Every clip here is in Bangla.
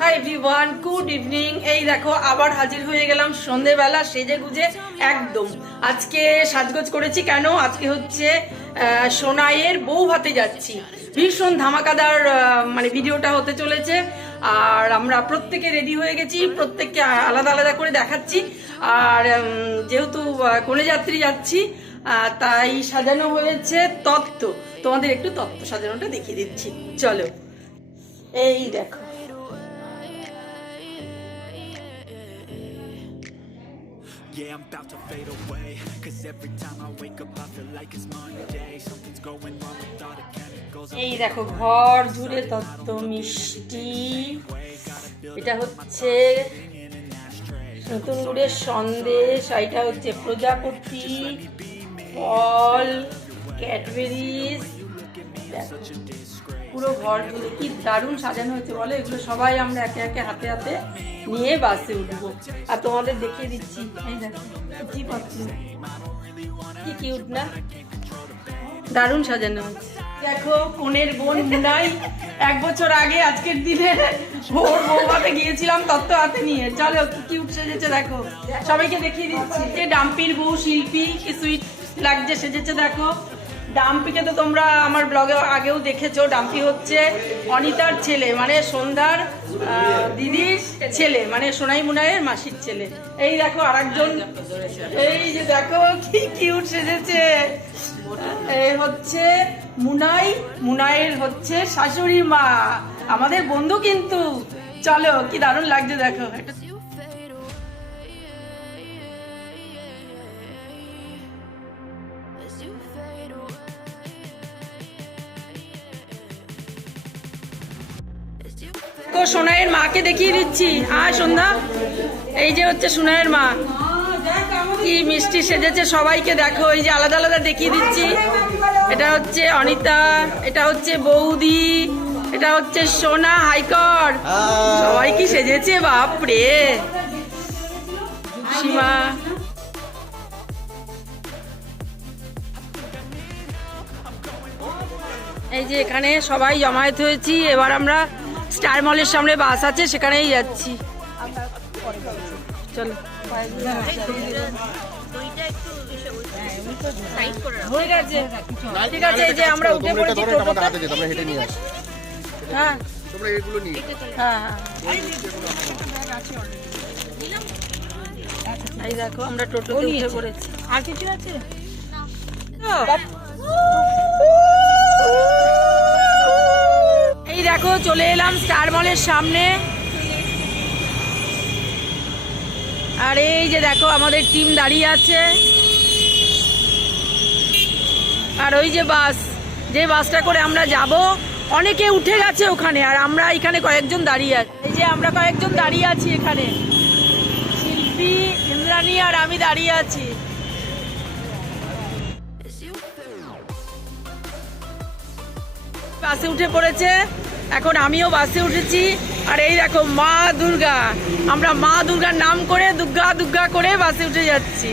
হাই এভরিওয়ান গুড ইভিনিং এই দেখো, আবার হাজির হয়ে গেলাম সন্ধেবেলা, সেজে গুজে একদম। আজকে সাজগোজ করেছি কেন? আজকে হচ্ছে সোনাইয়ের বউ ভাতে যাচ্ছি। ভীষণ ধামাকাদার মানে ভিডিওটা হতে চলেছে। আর আমরা প্রত্যেকে রেডি হয়ে গেছি, প্রত্যেককে আলাদা আলাদা করে দেখাচ্ছি। আর যেহেতু কোনে যাত্রী যাচ্ছি তাই সাজানো হয়েছে তত্ত্ব। তোমাদের একটু তত্ত্ব সাজানোটা দেখিয়ে দিচ্ছি। চলো। এই দেখো। Yeah, I'm about to fade away Cause every time I wake up I feel like it's Monday Something's going wrong with all the chemicals এই দেখো ঘর জুড়ে তত্ত্ব মিষ্টি এটা হচ্ছে নতুন গুড়ের সন্দেশ এটা হচ্ছে প্রজাপতি ফল ক্যাডবেরিজ পুরো ঘর কি দারুণ সাজানো হয়েছে বলো? এগুলো সবাই আমরা একে একে হাতে হাতে নিয়ে বাসে উঠবো। আর তোমাদের দেখিয়ে দিচ্ছি। কি পাচ্ছি কি কিউট না? দারুণ সাজানো হয়েছে। দেখো, কোনের বোন মুনাই এক বছর আগে আজকের দিনে ভোর বৌভাতে গিয়েছিলাম তত্ত্ব হাতে নিয়ে। চলো, কি উঠ সেজেছে দেখো। সবাইকে দেখিয়ে দিচ্ছি। যে ডাম্পির বউ, শিল্পী, কি সুইট লাগছে সেজেছে দেখো। ডাম্পিকে তো তোমরা আমার ব্লগে আগেও দেখেছ। ডাম্পি হচ্ছে অনিতার ছেলে মানে সন্ধ্যার দিদির ছেলে মানে সোনাই মুনাইয়ের মাসির ছেলে। এই দেখো আরেকজন, এই যে দেখো কি কিউট সেজেছে। এই হচ্ছে মুনাই, মুনাইয়ের হচ্ছে শাশুড়ি মা। আমাদের বন্ধু কিন্তু। চলো, কি দারুণ লাগছে দেখো। সোনাইয়ের মাকে দেখিয়ে দিচ্ছি। হ্যাঁ সন্ধ্যা। এই যে হচ্ছে সোনাইয়ের মা। কি মিষ্টি সেজেছে সবাইকে দেখো। এই যে আলাদা আলাদা দেখিয়ে দিচ্ছি। এটা হচ্ছে অনিতা, এটা হচ্ছে বৌদি, এটা হচ্ছে সোনা হাইকর। সবাই কি সেজেছে? বাপরে। সীমা এই যে এখানে সবাই জমায়েত হয়েছি। এবার আমরা স্টার মলের সামনে বাস আছে সেখানেই যাচ্ছি। চলো। ঠিক আছে ঠিক আছে এই যে আমরা উঠে পড়েছি এটা ধরো, এটা আমাদের টোটোতে। হাতে হেঁটে নিয়ে আসো। হ্যাঁ। তোমরা এগুলো নিয়ে হ্যাঁ হ্যাঁ। এই দেখো আমরা টোটোতে উঠে পড়েছি। আর কিছু আছে? দেখো, চলে এলাম স্টার মলের সামনে। আর এই যে দেখো, আমাদের টিম দাঁড়িয়ে আছে। আর ওই যে বাস যে বাসটা করে আমরা যাব, অনেকে উঠে গেছে ওখানে, আর আমরা এখানে কয়েকজন দাঁড়িয়ে আছি। এই যে আমরা কয়েকজন দাঁড়িয়ে আছি এখানে। শিল্পী ইন্দ্রাণী আর আমি দাঁড়িয়ে আছি। বাসে উঠে পড়েছে। এখন আমিও বাসে উঠেছি। আর এই দেখো মা দুর্গা। আমরা মা দুর্গার নাম করে দুর্গা দুর্গা করে বাসে উঠে যাচ্ছি।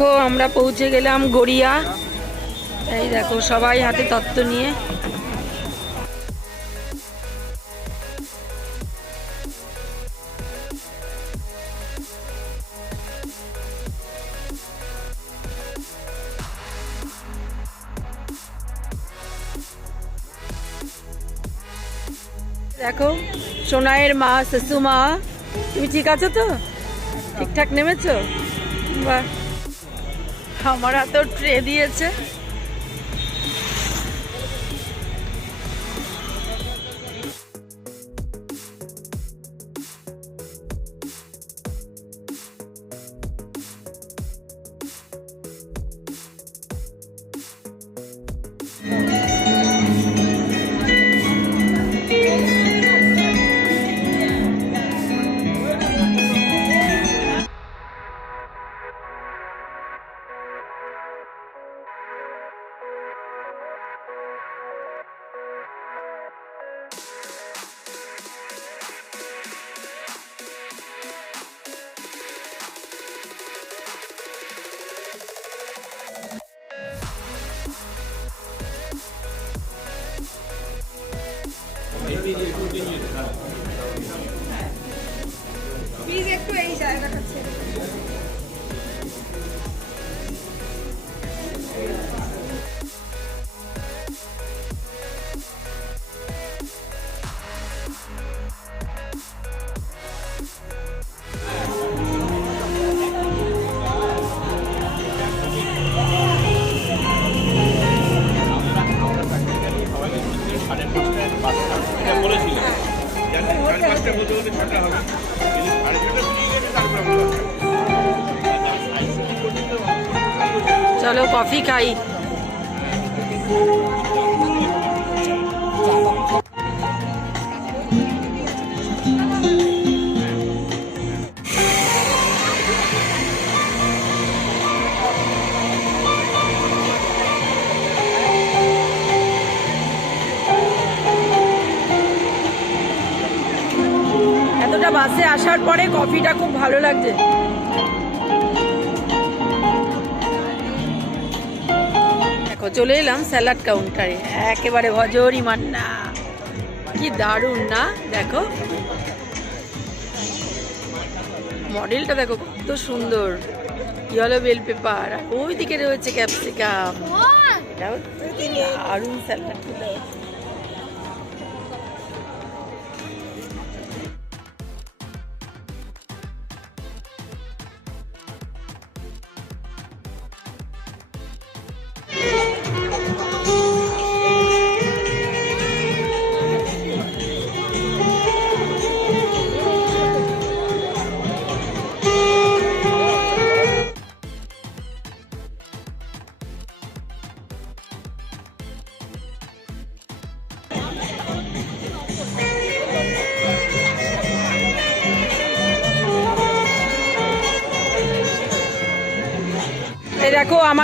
দেখো, আমরা পৌঁছে গেলাম গড়িয়া। এই দেখো, সবাই হাতে তত্ত্ব নিয়ে। দেখো, সোনাইয়ের মা, শাশুমা, তুমি ঠিক আছো তো? ঠিকঠাক নেমেছো? বাহ। আমার হাতেও ট্রে দিয়েছে। জানেন সাড়ে পাঁচটার মধ্যে মধ্যে ছটা হবে। কিন্তু সাড়ে ছটা বেরিয়ে গেলে তারপরে আমরা চলো কফি খাই। বাসে আসার পরে কফিটা খুব ভালো লাগছে। দেখো চলে এলাম স্যালাড কাউন্টারে। একেবারে ভজরি মান্না। কি দারুণ না? দেখো। মডেলটা দেখো কত সুন্দর। Yellow bell pepper. ওই দিকে রয়েছে ক্যাপসিকাম। দারুণ স্যালাড।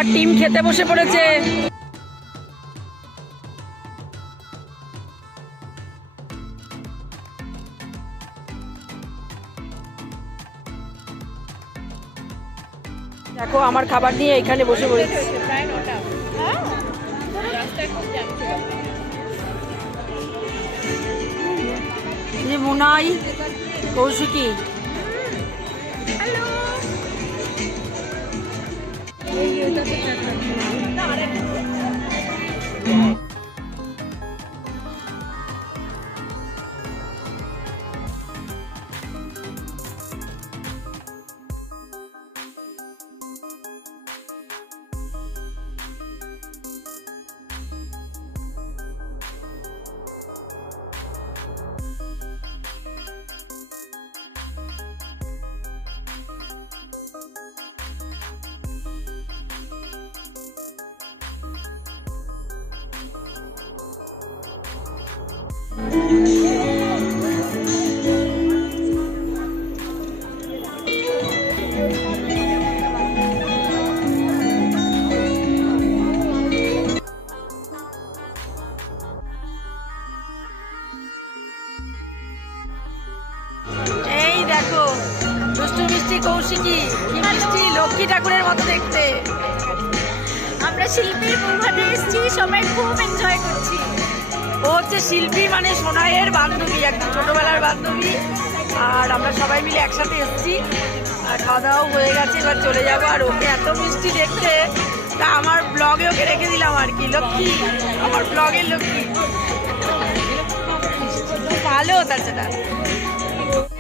আমার টিম খেতে বসে পড়েছে। দেখো আমার খাবার নিয়ে এখানে বসে পড়েছে। মোনাই কৌশিকী। এই দেখো, দুষ্টু মিষ্টি কৌশিকী, কি মিষ্টি লক্ষ্মী ঠাকুরের মতো দেখতে। আমরা শিল্পীর বৌভাতে এসেছি, সবাই খুব এনজয় করছি। ও হচ্ছে শিল্পী মানে সোনাইয়ের বান্ধবী, একদম ছোটবেলার বান্ধবী। আর আমরা সবাই মিলে একসাথে এসেছি। আর খাওয়া দাওয়া হয়ে গেছে, এবার চলে যাব। আর ওকে এত মিষ্টি দেখতে, তা আমার ব্লগে ওকে রেখে দিলাম আর কি। লক্ষ্মী, আমার ব্লগের লক্ষ্মী। ভালো তাছাড়া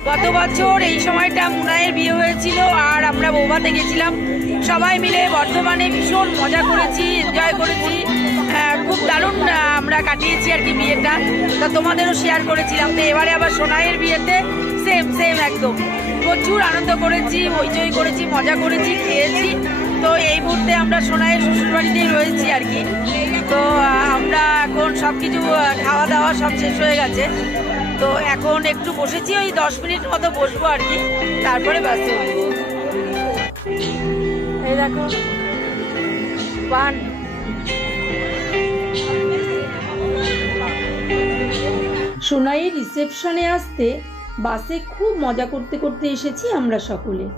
গত বছর এই সময়টা মুনায়ের বিয়ে হয়েছিল, আর আমরা বৌভাতে গেছিলাম। সবাই মিলে বর্ধমানে ভীষণ মজা করেছি এনজয় করেছি। খুব দারুণ আমরা কাটিয়েছি আর কি বিয়েটা। তা তোমাদেরও শেয়ার করেছিলাম। তো এবারে আবার সোনাইয়ের বিয়েতে সেম সেম একদম। প্রচুর আনন্দ করেছি হইচই করেছি, মজা করেছি, খেয়েছি। তো এই মুহূর্তে আমরা সোনাইয়ের শ্বশুরবাড়িতেই রয়েছি আর কি। তো আমরা এখন সব কিছু খাওয়া দাওয়া সব শেষ হয়ে গেছে। তো এখন একটু বসেছি, ওই দশ মিনিট মতো বসবো আর কি। তারপরে ব্যস্ত হব এই দেখো। পান সোনাইয়ের রিসেপশনে আসতে বাসে খুব মজা করতে করতে এসেছি আমরা সকলে।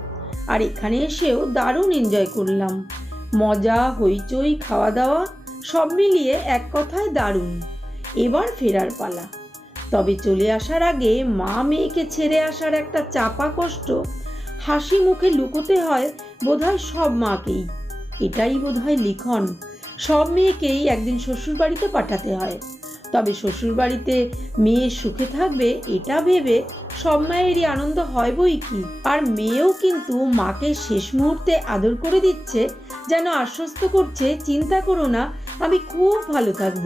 আর এখানে এসেও দারুণ এনজয় করলাম। মজা, হইচই খাওয়া দাওয়া সব মিলিয়ে এক কথায় দারুণ। এবার ফেরার পালা। তবে চলে আসার আগে মা মেয়েকে ছেড়ে আসার একটা চাপা কষ্ট হাসি মুখে লুকোতে হয় বোধহয় সব মাকেই। এটাই বোধহয় লিখন। সব মেয়েকেই একদিন শ্বশুরবাড়িতে পাঠাতে হয়। তবে শ্বশুরবাড়িতে মেয়ে সুখে থাকবে, এটা ভেবে সব মায়েরই আনন্দ হয় বই কি। আর মেয়েও কিন্তু মাকে শেষ মুহূর্তে আদর করে দিচ্ছে, যেন আশ্বস্ত করছে, চিন্তা করো না, আমি খুব ভালো থাকব।